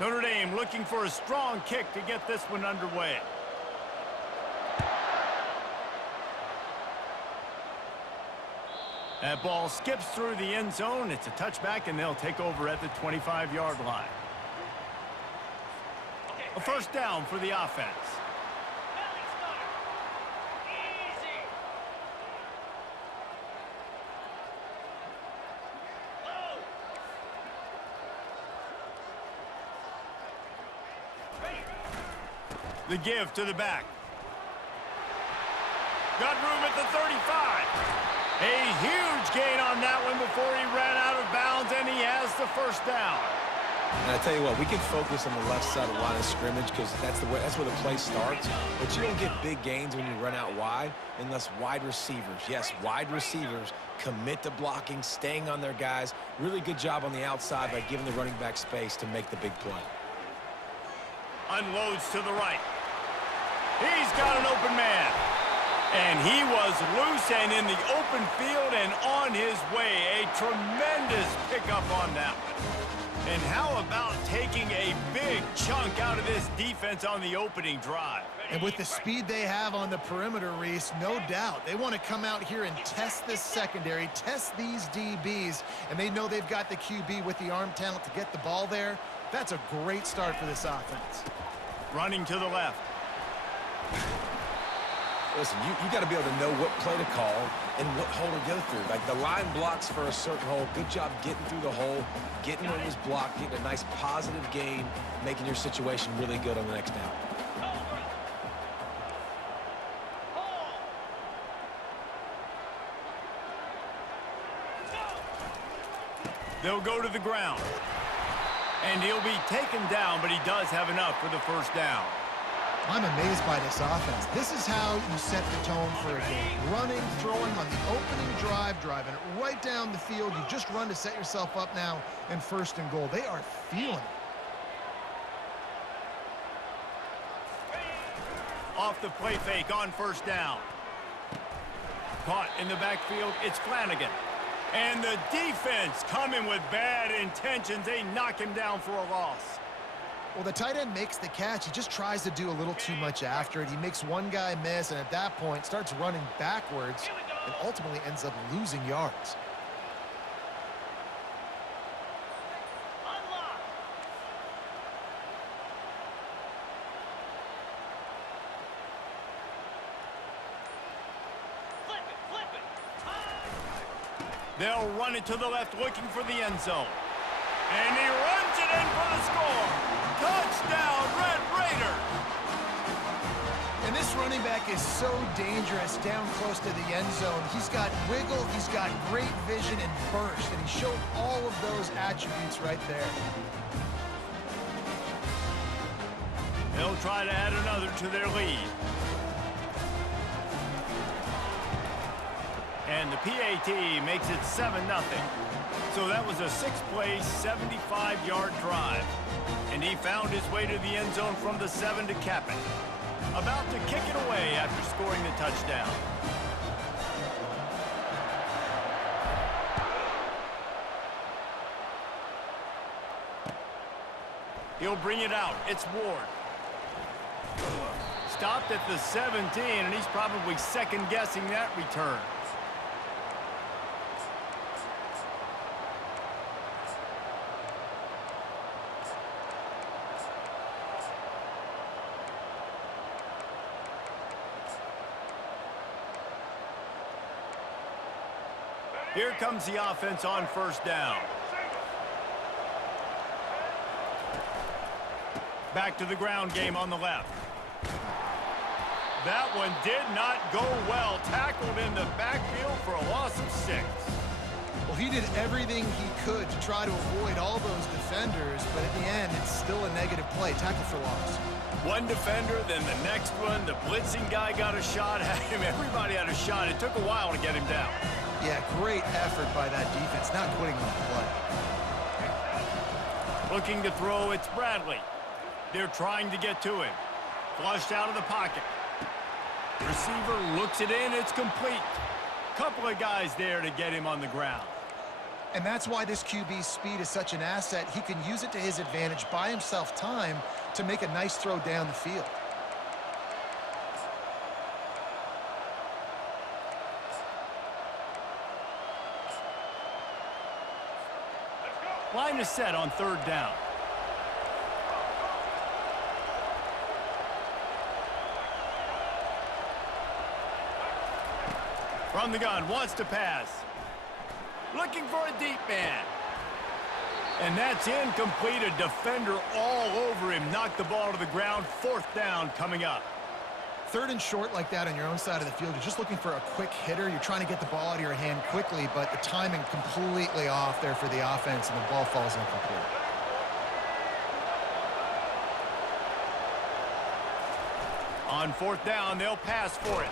Notre Dame looking for a strong kick to get this one underway. That ball skips through the end zone. It's a touchback, and they'll take over at the 25-yard line. A first down for the offense. The give to the back. Got room at the 35. A huge gain on that one before he ran out of bounds, and he has the first down. And I tell you what, we can focus on the left side of the line of scrimmage because that's where the play starts. But you don't get big gains when you run out wide unless wide receivers, yes, wide receivers commit to blocking, staying on their guys. Really good job on the outside by giving the running back space to make the big play. Unloads to the right. He's got an open man. And he was loose and in the open field and on his way. A tremendous pickup on that one. And how about taking a big chunk out of this defense on the opening drive? And with the speed they have on the perimeter, Reese, no doubt. They want to come out here and test this secondary, test these DBs, and they know they've got the QB with the arm talent to get the ball there. That's a great start for this offense. Running to the left. Listen, you got to be able to know what play to call and what hole to go through. Like the line blocks for a certain hole. Good job getting through the hole, getting where it was blocked, getting a nice positive gain, making your situation really good on the next down. They'll go to the ground. And he'll be taken down, but he does have enough for the first down. I'm amazed by this offense. This is how you set the tone for a game. Running, throwing on the opening drive, driving it right down the field. You just run to set yourself up now in first and goal. They are feeling it. Off the play fake on first down. Caught in the backfield, it's Flanagan. And the defense coming with bad intentions. They knock him down for a loss. Well, the tight end makes the catch. He just tries to do a little too much after it. He makes one guy miss, and at that point starts running backwards and ultimately ends up losing yards. They'll run it to the left, looking for the end zone. And he runs it in for the score. Touchdown, Red Raiders! And this running back is so dangerous down close to the end zone. He's got wiggle, he's got great vision and burst, and he showed all of those attributes right there. They'll try to add another to their lead. And the PAT makes it 7-0. So that was a 6-play, 75-yard drive. And he found his way to the end zone from the 7 to cap it. About to kick it away after scoring the touchdown. He'll bring it out. It's Ward. Stopped at the 17, and he's probably second-guessing that return. Here comes the offense on first down. Back to the ground game on the left. That one did not go well. Tackled in the backfield for a loss of 6. Well, he did everything he could to try to avoid all those defenders, but at the end, it's still a negative play. Tackle for loss. One defender, then the next one. The blitzing guy got a shot at him. Everybody had a shot. It took a while to get him down. Yeah, great effort by that defense, not quitting on the play. Looking to throw, it's Bradley. They're trying to get to him. Flushed out of the pocket. Receiver looks it in, it's complete. Couple of guys there to get him on the ground. And that's why this QB's speed is such an asset. He can use it to his advantage, buy himself time to make a nice throw down the field. Line is set on third down. From the gun, wants to pass. Looking for a deep man. And that's incomplete. A defender all over him. Knocked the ball to the ground. Fourth down coming up. Third and short like that on your own side of the field. You're just looking for a quick hitter. You're trying to get the ball out of your hand quickly, but the timing completely off there for the offense, and the ball falls incomplete. On fourth down, they'll pass for it.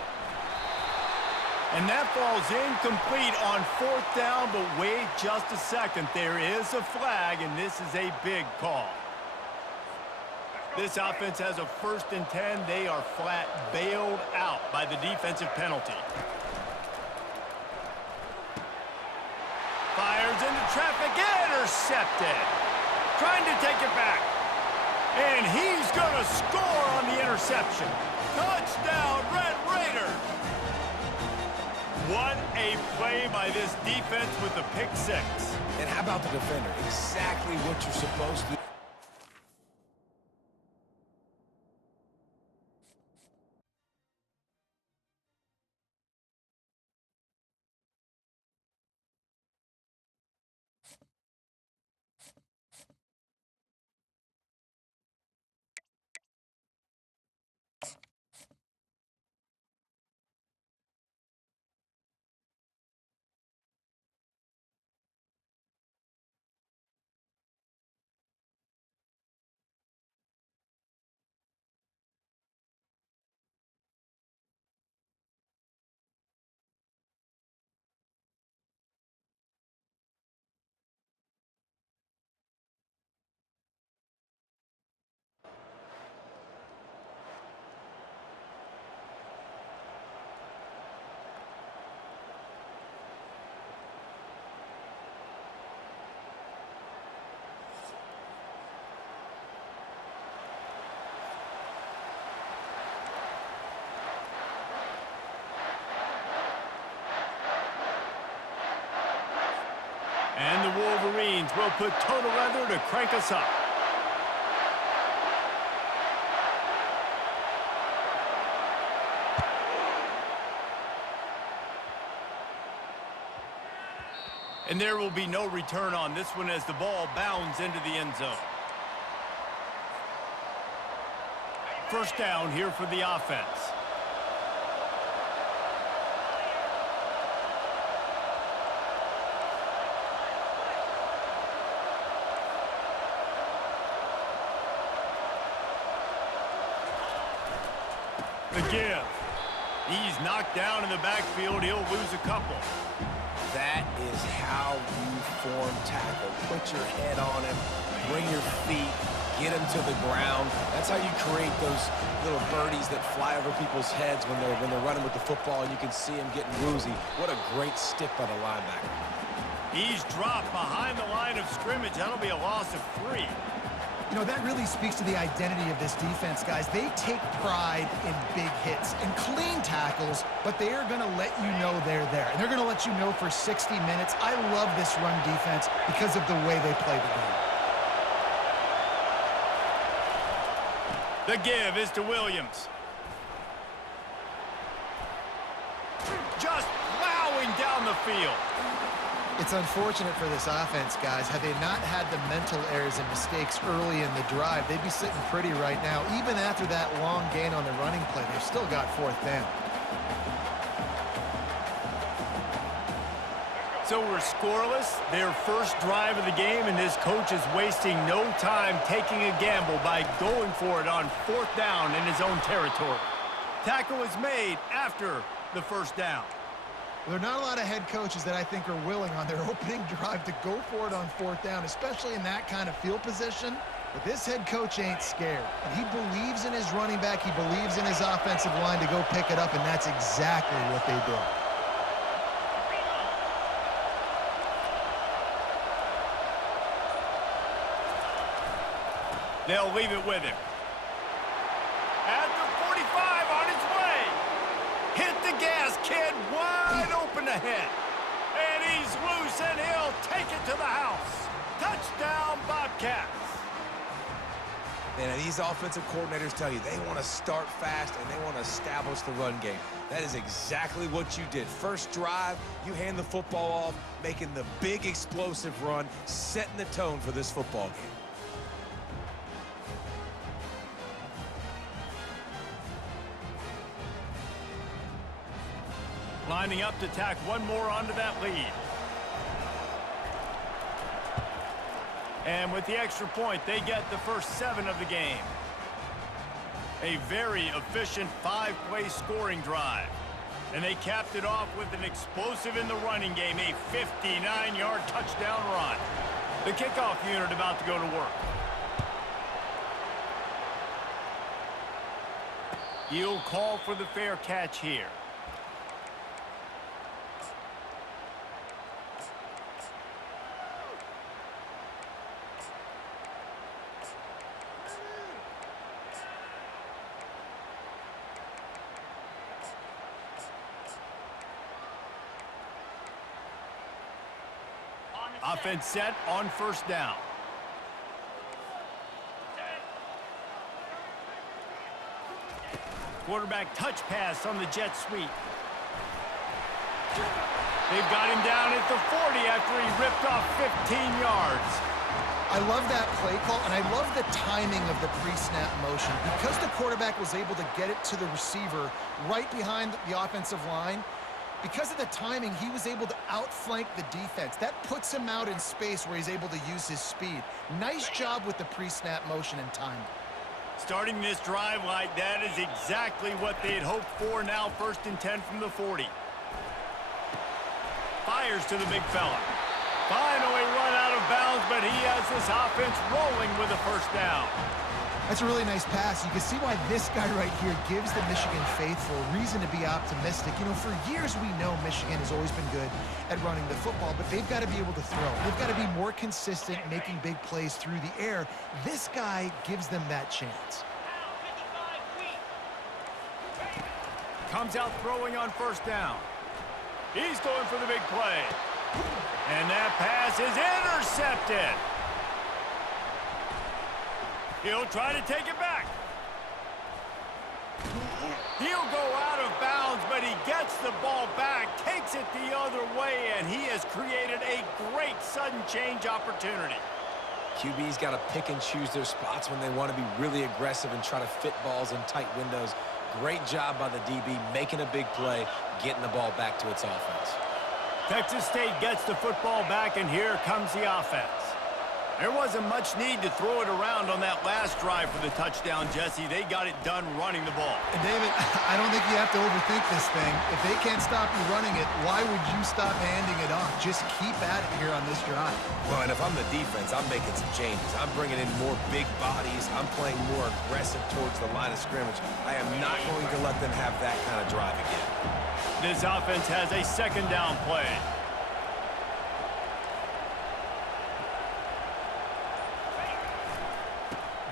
And that falls incomplete on fourth down, but wait just a second. There is a flag, and this is a big call. This offense has a 1st and 10. They are flat bailed out by the defensive penalty. Fires into traffic, intercepted. Trying to take it back. And he's going to score on the interception. Touchdown, Red Raiders. What a play by this defense with the pick six. And how about the defender? Exactly what you're supposed to do. And the Wolverines will put total weather to crank us up. And there will be no return on this one as the ball bounds into the end zone. First down here for the offense. The give. He's knocked down in the backfield. He'll lose a couple. That is how you form tackle. Put your head on him, bring your feet, get him to the ground. That's how you create those little birdies that fly over people's heads when they're running with the football, and you can see him getting woozy. What a great stick by the linebacker. He's dropped behind the line of scrimmage. That'll be a loss of 3. You know, that really speaks to the identity of this defense, guys. They take pride in big hits and clean tackles, but they are going to let you know they're there. And they're going to let you know for 60 minutes. I love this run defense because of the way they play the game. The give is to Williams. Just plowing down the field. It's unfortunate for this offense, guys. Had they not had the mental errors and mistakes early in the drive, they'd be sitting pretty right now. Even after that long gain on the running play, they've still got fourth down. So we're scoreless, their first drive of the game, and this coach is wasting no time taking a gamble by going for it on fourth down in his own territory. Tackle is made after the first down. There are not a lot of head coaches that I think are willing on their opening drive to go for it on fourth down, especially in that kind of field position. But this head coach ain't scared. And he believes in his running back. He believes in his offensive line to go pick it up, and that's exactly what they did. They'll leave it with him. At the 45, on his way. Hit the gas, kid. Wide open ahead. And he's loose, and he'll take it to the house. Touchdown, Bobcats. And these offensive coordinators tell you they want to start fast and they want to establish the run game. That is exactly what you did. First drive, you hand the football off, making the big explosive run, setting the tone for this football game. Lining up to tack one more onto that lead. And with the extra point, they get the first 7 of the game. A very efficient 5-play scoring drive. And they capped it off with an explosive in the running game, a 59-yard touchdown run. The kickoff unit about to go to work. He'll call for the fair catch here. Offense set on first down. Quarterback touch pass on the jet sweep. They've got him down at the 40 after he ripped off 15 yards. I love that play call, and I love the timing of the pre-snap motion. Because the quarterback was able to get it to the receiver right behind the offensive line, because of the timing, he was able to outflank the defense. That puts him out in space where he's able to use his speed. Nice job with the pre-snap motion and timing. Starting this drive like that is exactly what they had hoped for. Now 1st and 10 from the 40. Fires to the big fella. Finally run out of bounds, but he has this offense rolling with a first down. That's a really nice pass. You can see why this guy right here gives the Michigan faithful reason to be optimistic. You know, for years we know Michigan has always been good at running the football, but they've got to be able to throw. They've got to be more consistent making big plays through the air. This guy gives them that chance. Comes out throwing on first down. He's going for the big play. And that pass is intercepted. He'll try to take it back. He'll go out of bounds, but he gets the ball back, takes it the other way, and he has created a great sudden change opportunity. QB's got to pick and choose their spots when they want to be really aggressive and try to fit balls in tight windows. Great job by the DB, making a big play, getting the ball back to its offense. Texas State gets the football back, and here comes the offense. There wasn't much need to throw it around on that last drive for the touchdown, Jesse. They got it done running the ball. And David, I don't think you have to overthink this thing. If they can't stop you running it, why would you stop handing it off? Just keep at it here on this drive. Well, and if I'm the defense, I'm making some changes. I'm bringing in more big bodies. I'm playing more aggressive towards the line of scrimmage. I am not going to let them have that kind of drive again. This offense has a 2nd down play.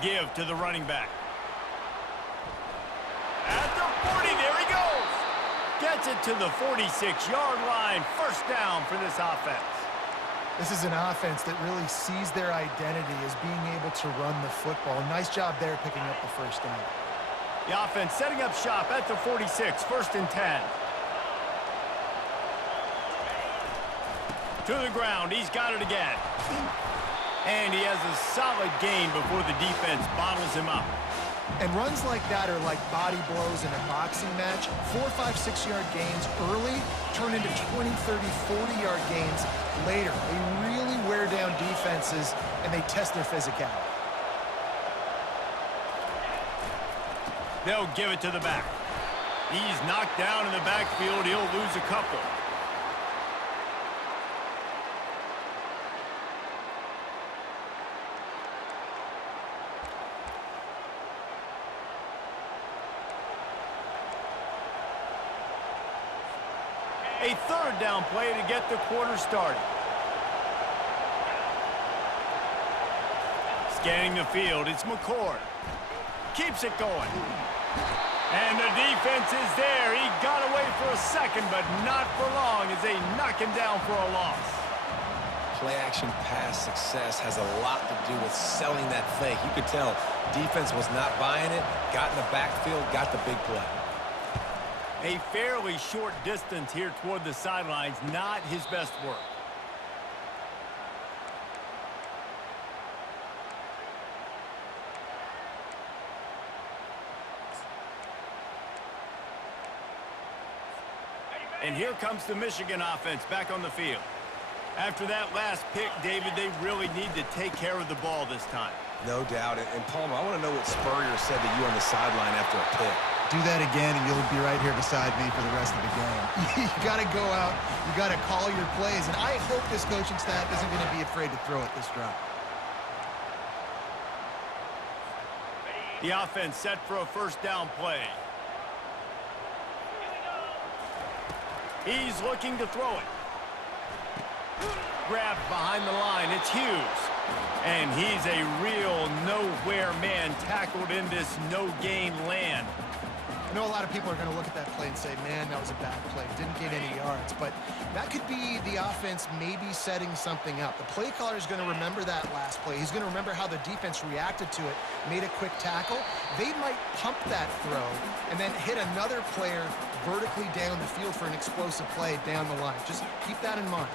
Give to the running back. At the 40, there he goes. Gets it to the 46-yard line. First down for this offense. This is an offense that really sees their identity as being able to run the football. Nice job there picking up the first down. The offense setting up shop at the 46, 1st and 10. To the ground, he's got it again. And he has a solid gain before the defense bottles him up. And runs like that are like body blows in a boxing match. 4, 5, 6-yard gains early turn into 20, 30, 40-yard gains later. They really wear down defenses, and they test their physicality. They'll give it to the back. He's knocked down in the backfield. He'll lose a couple. A 3rd down play to get the quarter started. Scanning the field, it's McCord. Keeps it going. And the defense is there. He got away for a second, but not for long as they knock him down for a loss. Play-action pass success has a lot to do with selling that fake. You could tell defense was not buying it, got in the backfield, got the big play. A fairly short distance here toward the sidelines, not his best work. And here comes the Michigan offense back on the field. After that last pick, David, they really need to take care of the ball this time. No doubt. And Palmer, I want to know what Spurrier said to you on the sideline after a pick. Do that again, and you'll be right here beside me for the rest of the game. You got to go out. You got to call your plays, and I hope this coaching staff isn't going to be afraid to throw it this drive. The offense set for a first down play. He's looking to throw it. Grabbed behind the line, it's Hughes. And he's a real nowhere man tackled in this no-gain land. I know a lot of people are going to look at that play and say, man, that was a bad play. Didn't get any yards. But that could be the offense maybe setting something up. The play caller is going to remember that last play. He's going to remember how the defense reacted to it, made a quick tackle. They might pump that throw and then hit another player vertically down the field for an explosive play down the line. Just keep that in mind.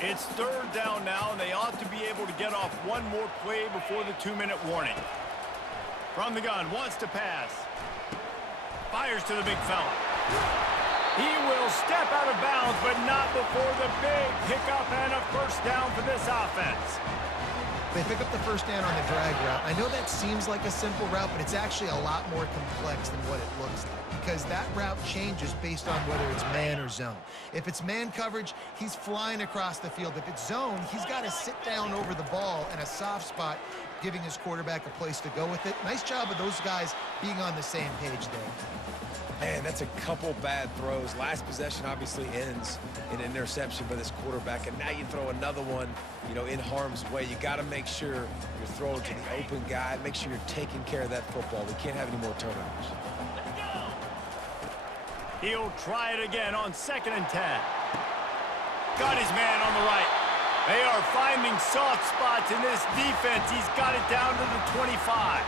It's third down now, and they ought to be able to get off one more play before the 2-minute warning. From the gun, wants to pass. Fires to the big fella. He will step out of bounds, but not before the big pickup and a first down for this offense. They pick up the first down on the drag route. I know that seems like a simple route, but it's actually a lot more complex than what it looks like, because that route changes based on whether it's man or zone. If it's man coverage, he's flying across the field. If it's zone, he's got to sit down over the ball in a soft spot, giving his quarterback a place to go with it. Nice job of those guys being on the same page there. Man, that's a couple bad throws. Last possession obviously ends in an interception by this quarterback, and now you throw another one, you know, in harm's way. You got to make sure you're throwing to the open guy. Make sure you're taking care of that football. We can't have any more turnovers. He'll try it again on 2nd and 10. Got his man on the right. They are finding soft spots in this defense. He's got it down to the 25.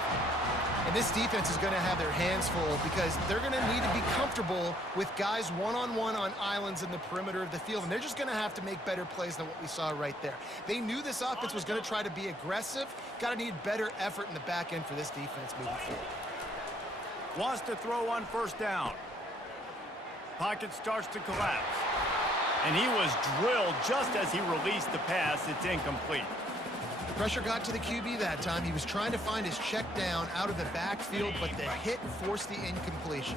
And this defense is going to have their hands full because they're going to need to be comfortable with guys one-on-one on islands in the perimeter of the field. And they're just going to have to make better plays than what we saw right there. They knew this offense was going to try to be aggressive. Got to need better effort in the back end for this defense moving forward. Wants to throw on first down. Pocket starts to collapse. And he was drilled just as he released the pass. It's incomplete. Pressure got to the QB that time. He was trying to find his check down out of the backfield, but the hit forced the incompletion.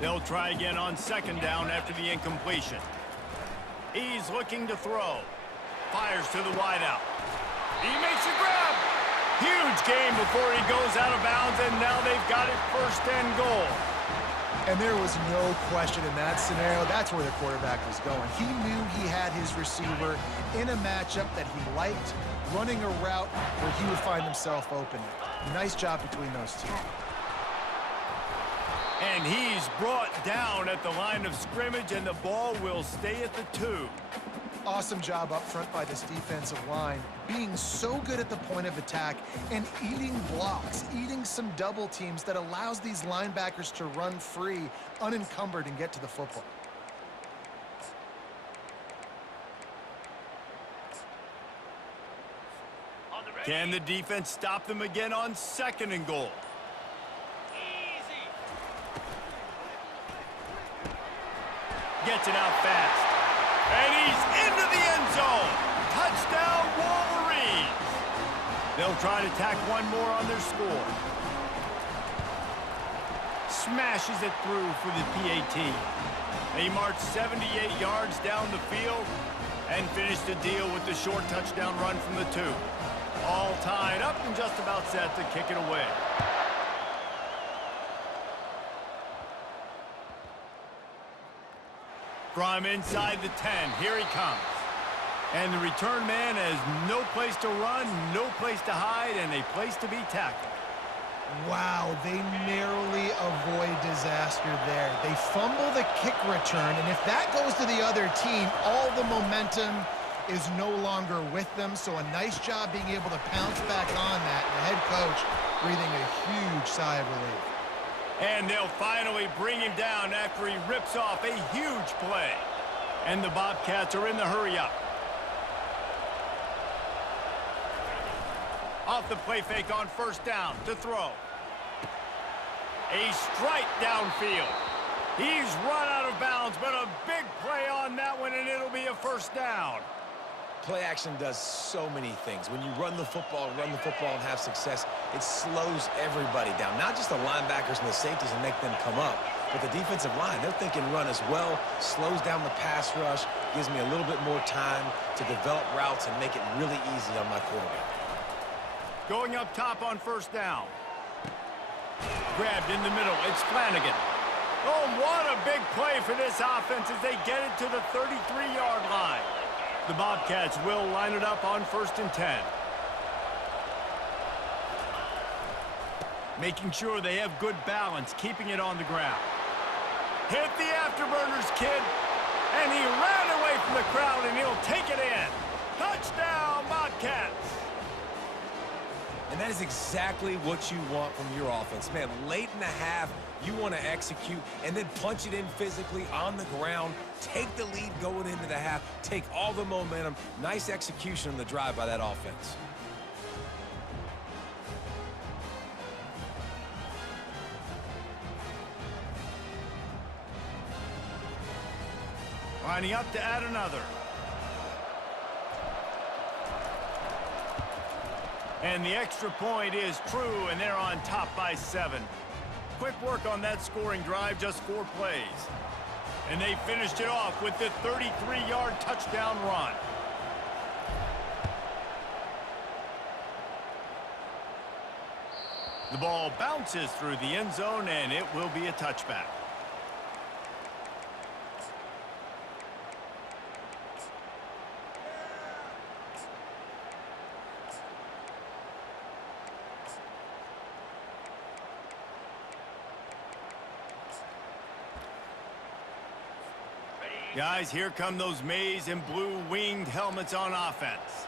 They'll try again on 2nd down after the incompletion. He's looking to throw. Fires to the wideout. He makes a grab. Huge gain before he goes out of bounds, and now they've got it 1st and goal. And there was no question in that scenario. That's where the quarterback was going. He knew he had his receiver in a matchup that he liked, running a route where he would find himself open. Nice job between those two. And he's brought down at the line of scrimmage, and the ball will stay at the 2. Awesome job up front by this defensive line, being so good at the point of attack and eating blocks, eating some double teams that allows these linebackers to run free, unencumbered, and get to the football. Can the defense stop them again on 2nd and goal? Gets it out fast. And he's into the end zone. Touchdown, Wolverines. They'll try to tack one more on their score. Smashes it through for the PAT. They march 78 yards down the field and finish the deal with the short touchdown run from the 2. All tied up and just about set to kick it away. From inside the 10, here he comes. And the return man has no place to run, no place to hide, and a place to be tackled. Wow, they narrowly avoid disaster there. They fumble the kick return, and if that goes to the other team, all the momentum is no longer with them. So a nice job being able to pounce back on that. And the head coach breathing a huge sigh of relief. And they'll finally bring him down after he rips off a huge play. And the Bobcats are in the hurry-up. Off the play fake on first down to throw. A strike downfield. He's run out of bounds, but a big play on that one, and it'll be a first down. Play action does so many things. When you run the football and have success, it slows everybody down. Not just the linebackers and the safeties and make them come up, but the defensive line. They're thinking run as well, slows down the pass rush, gives me a little bit more time to develop routes and make it really easy on my quarterback. Going up top on first down. Grabbed in the middle. It's Flanagan. Oh, what a big play for this offense as they get it to the 33-yard line. The Bobcats will line it up on 1st and 10. Making sure they have good balance, keeping it on the ground. Hit the afterburners, kid. And he ran away from the crowd, and he'll take it in. Touchdown, Bobcats. And that is exactly what you want from your offense. Man, late in the half, you want to execute and then punch it in physically on the ground, take the lead going into the half, take all the momentum. Nice execution on the drive by that offense. Lining up to add another. And the extra point is true, and they're on top by 7. Quick work on that scoring drive, just 4 plays. And they finished it off with the 33-yard touchdown run. The ball bounces through the end zone, and it will be a touchback. Guys, here come those maize and blue winged helmets on offense.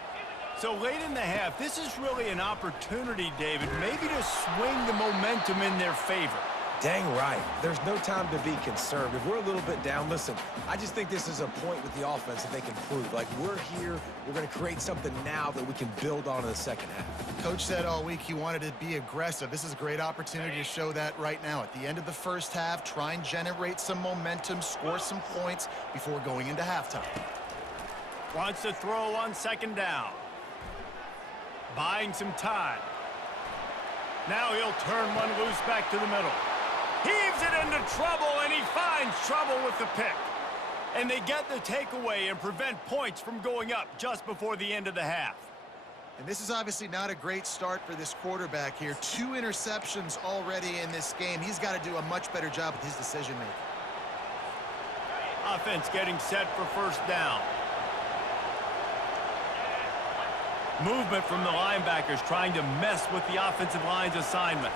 So late in the half, this is really an opportunity, David, maybe to swing the momentum in their favor. Dang right. There's no time to be concerned. If we're a little bit down, listen, I just think this is a point with the offense that they can prove. Like, we're here, we're going to create something now that we can build on in the second half. Coach said all week he wanted to be aggressive. This is a great opportunity to show that right now. At the end of the first half, try and generate some momentum, score some points before going into halftime. Wants to throw on second down. Buying some time. Now he'll turn one loose back to the middle. Heaves it into trouble, and he finds trouble with the pick. And they get the takeaway and prevent points from going up just before the end of the half. And this is obviously not a great start for this quarterback here. 2 interceptions already in this game. He's got to do a much better job with his decision-making. Offense getting set for first down. Movement from the linebackers trying to mess with the offensive line's assignments.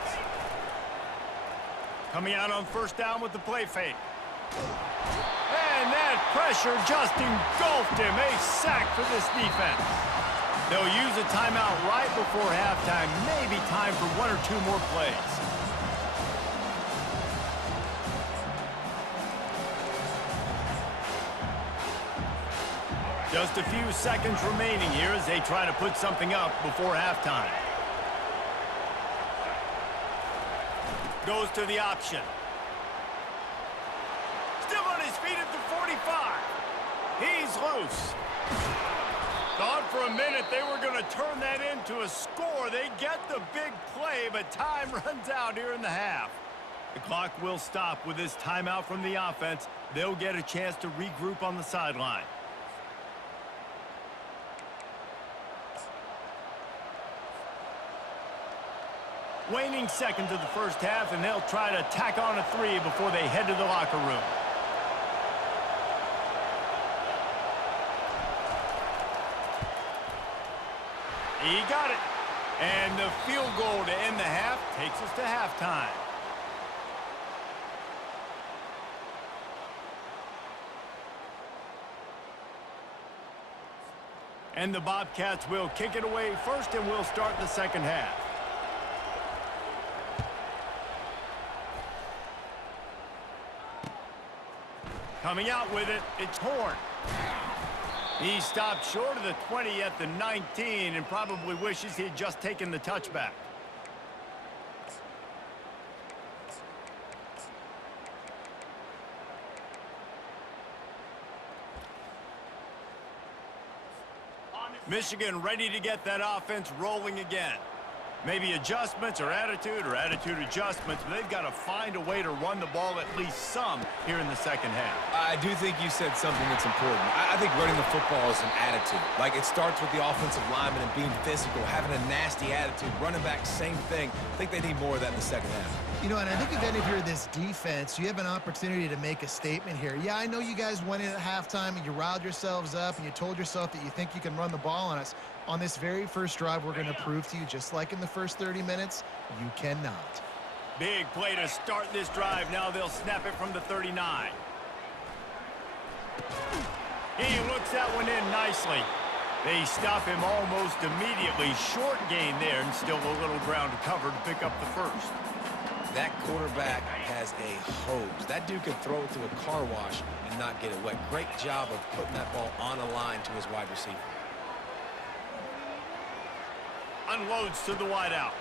Coming out on first down with the play fake. And that pressure just engulfed him. A sack for this defense. They'll use a timeout right before halftime. Maybe time for 1 or 2 more plays. Just a few seconds remaining here as they try to put something up before halftime. Goes to the option. Still on his feet at the 45. He's loose. Thought for a minute they were going to turn that into a score. They get the big play, but time runs out here in the half. The clock will stop with this timeout from the offense. They'll get a chance to regroup on the sideline. Waning seconds of the first half, and they'll try to tack on a 3 before they head to the locker room. He got it. And the field goal to end the half takes us to halftime. And the Bobcats will kick it away first, and we'll start the second half. Coming out with it, it's Horn. He stopped short of the 20 at the 19 and probably wishes he had just taken the touchback. Michigan ready to get that offense rolling again. Maybe adjustments or attitude adjustments, but they've got to find a way to run the ball at least some here in the second half. I do think you said something that's important. I think running the football is an attitude. Like, it starts with the offensive lineman and being physical, having a nasty attitude. Running back, same thing. I think they need more of that in the second half. You know, and I think again, if you're this defense, you have an opportunity to make a statement here. Yeah, I know you guys went in at halftime and you riled yourselves up and you told yourself that you think you can run the ball on us. On this very first drive, we're going to prove to you, just like in the first 30 minutes, you cannot. Big play to start this drive. Now they'll snap it from the 39. He looks that one in nicely. They stop him almost immediately. Short gain there, and still a little ground to cover to pick up the first. That quarterback has a hose. That dude can throw it to a car wash and not get it wet. Great job of putting that ball on a line to his wide receiver. Unloads to the wideout.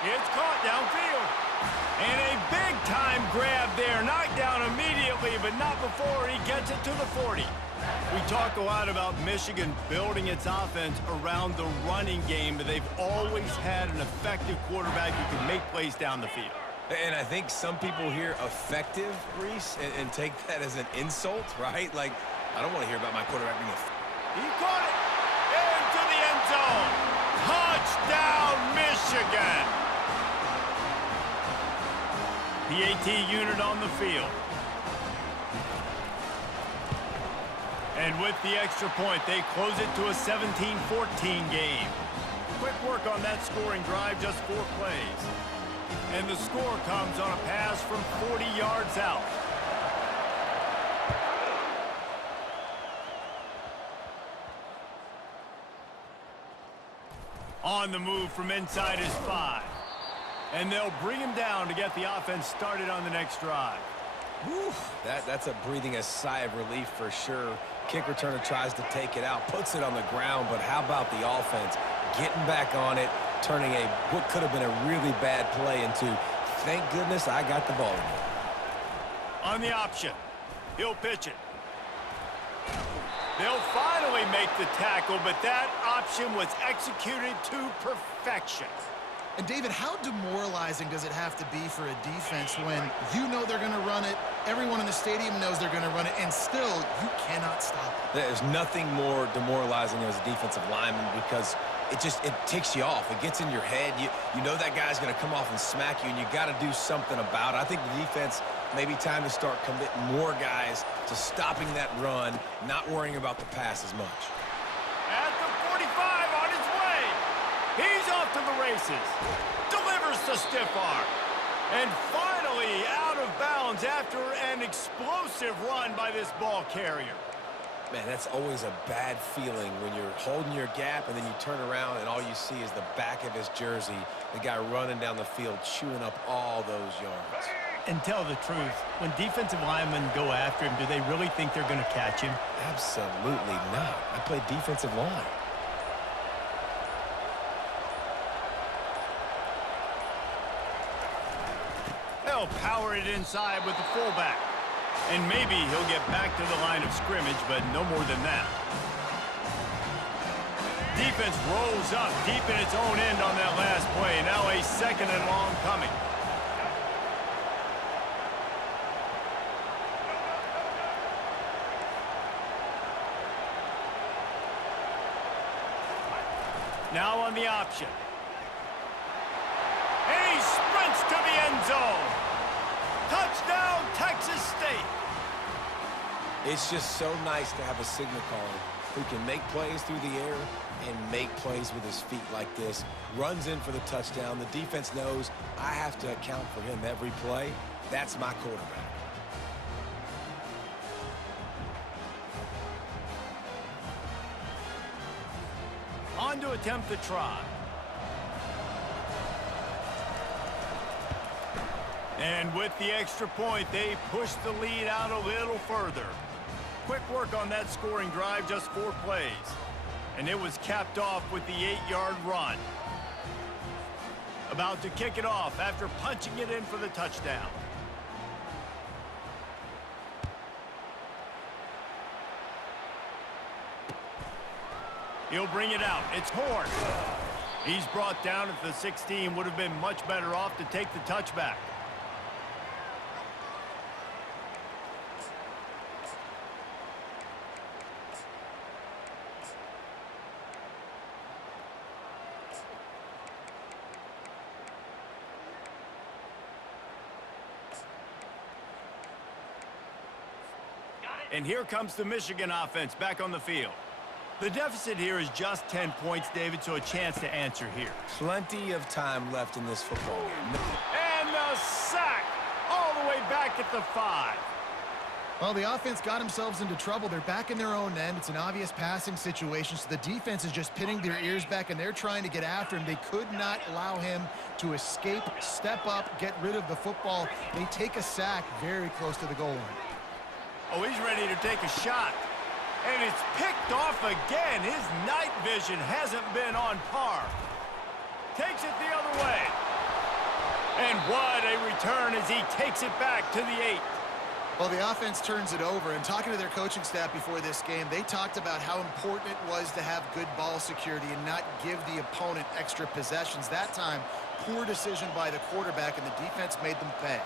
It's caught downfield. And a big-time grab there. Knocked down immediately, but not before he gets it to the 40. We talk a lot about Michigan building its offense around the running game, but they've always had an effective quarterback who can make plays down the field. And I think some people hear effective, Reese, and take that as an insult, right? Like, I don't want to hear about my quarterback being effective. He caught it into the end zone. Touchdown, Michigan. PAT unit on the field. And with the extra point, they close it to a 17-14 game. Quick work on that scoring drive, just 4 plays. And the score comes on a pass from 40 yards out. On the move from inside his 5. And they'll bring him down to get the offense started on the next drive. Whew, that's a breathing a sigh of relief for sure. Kick returner tries to take it out, puts it on the ground, but how about the offense getting back on it, turning what could have been a really bad play into, thank goodness I got the ball in it. On the option, he'll pitch it. They'll finally make the tackle, but that option was executed to perfection. And David, how demoralizing does it have to be for a defense when you know they're going to run it, everyone in the stadium knows they're going to run it, and still you cannot stop it? There's nothing more demoralizing as a defensive lineman because it ticks you off. It gets in your head. You know that guy's going to come off and smack you, and you got to do something about it. I think the defense maybe time to start committing more guys to stopping that run, not worrying about the pass as much. At the 45 on his way. He's off to the races. Delivers the stiff arm. And finally out of bounds after an explosive run by this ball carrier. Man, that's always a bad feeling when you're holding your gap and then you turn around and all you see is the back of his jersey, the guy running down the field, chewing up all those yards. And tell the truth, when defensive linemen go after him, do they really think they're going to catch him? Absolutely not. I played defensive line. They'll power it inside with the fullback. And maybe he'll get back to the line of scrimmage, but no more than that. Defense rolls up deep in its own end on that last play. Now a 2nd and long coming. Now on the option. And he sprints to the end zone. Touchdown, Texas State. It's just so nice to have a signal caller who can make plays through the air and make plays with his feet like this. Runs in for the touchdown. The defense knows I have to account for him every play. That's my quarterback. On to attempt the try. And with the extra point, they push the lead out a little further. Quick work on that scoring drive, just 4 plays. And it was capped off with the 8-yard run. About to kick it off after punching it in for the touchdown. He'll bring it out. It's Horn. He's brought down at the 16. Would have been much better off to take the touchback. And here comes the Michigan offense back on the field. The deficit here is just 10 points, David, so a chance to answer here. Plenty of time left in this football game. And the sack all the way back at the 5. Well, the offense got themselves into trouble. They're back in their own end. It's an obvious passing situation, so the defense is just pinning their ears back, and they're trying to get after him. They could not allow him to escape, step up, get rid of the football. They take a sack very close to the goal line. Oh, he's ready to take a shot. And it's picked off again. His night vision hasn't been on par. Takes it the other way. And what a return as he takes it back to the 8. Well, the offense turns it over, and talking to their coaching staff before this game, they talked about how important it was to have good ball security and not give the opponent extra possessions. That time, poor decision by the quarterback, and the defense made them pay.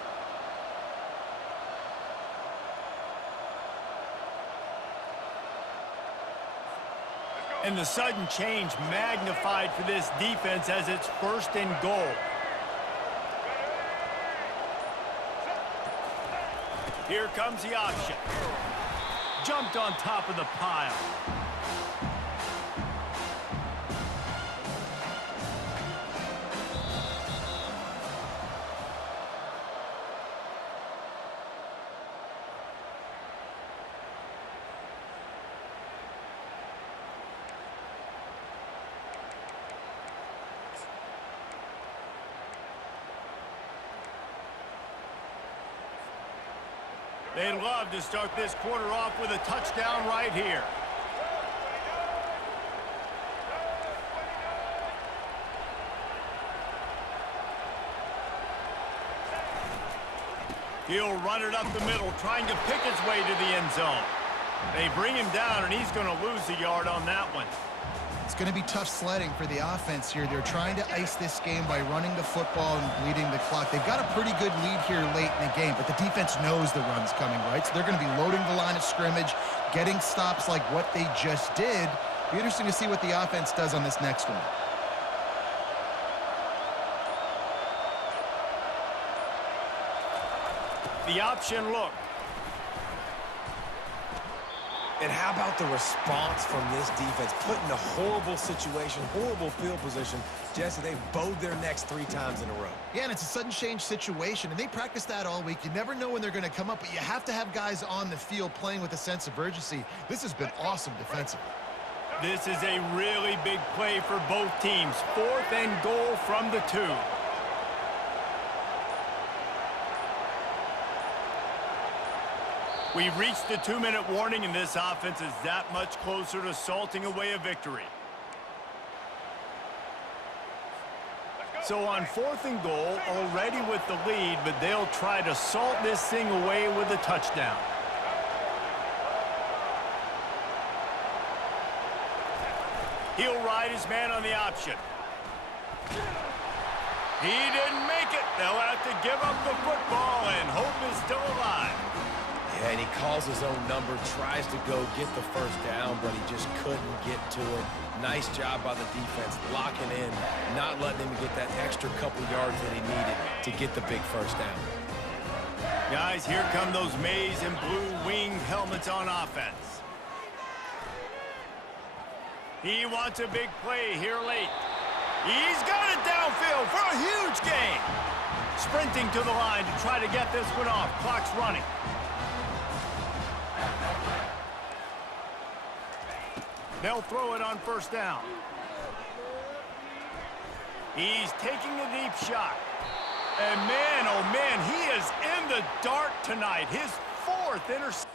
And the sudden change magnified for this defense as it's 1st and goal. Here comes the option. Jumped on top of the pile. They'd love to start this quarter off with a touchdown right here. He'll run it up the middle, trying to pick his way to the end zone. They bring him down, and he's going to lose a yard on that one. It's going to be tough sledding for the offense here. They're trying to ice this game by running the football and bleeding the clock. They've got a pretty good lead here late in the game, but the defense knows the run's coming, right? So they're going to be loading the line of scrimmage, getting stops like what they just did. Be interesting to see what the offense does on this next one. The option look. And how about the response from this defense? Put in a horrible situation, horrible field position. Jesse, they've bowed their necks 3 times in a row. Yeah, and it's a sudden change situation, and they practice that all week. You never know when they're going to come up, but you have to have guys on the field playing with a sense of urgency. This has been awesome defensively. This is a really big play for both teams. 4th and goal from the 2. We've reached the 2-minute warning, and this offense is that much closer to salting away a victory. So on 4th and goal, already with the lead, but they'll try to salt this thing away with a touchdown. He'll ride his man on the option. He didn't make it. They'll have to give up the football, and hope is still alive. Yeah, and he calls his own number, tries to go get the first down, but he just couldn't get to it. Nice job by the defense, locking in, not letting him get that extra couple yards that he needed to get the big first down. Guys, here come those maize and blue winged helmets on offense. He wants a big play here late. He's got it downfield for a huge gain. Sprinting to the line to try to get this one off. Clock's running. They'll throw it on first down. He's taking a deep shot. And man, oh man, he is in the dark tonight. His 4th interception.